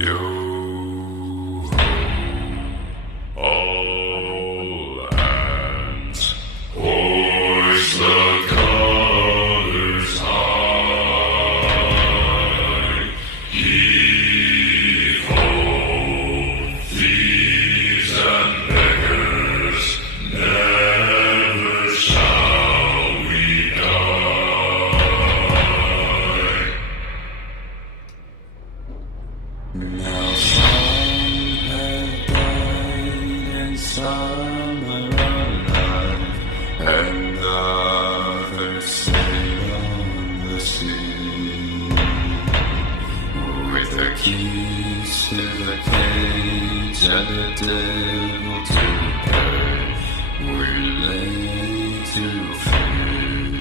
Yo, all hands, hoist the colors high. Heave ho, thieves and beggars, never shall we die. Now some have died and some are alive, and others sail on the sea. With the keys to the cage and the devil to pay, we're laid to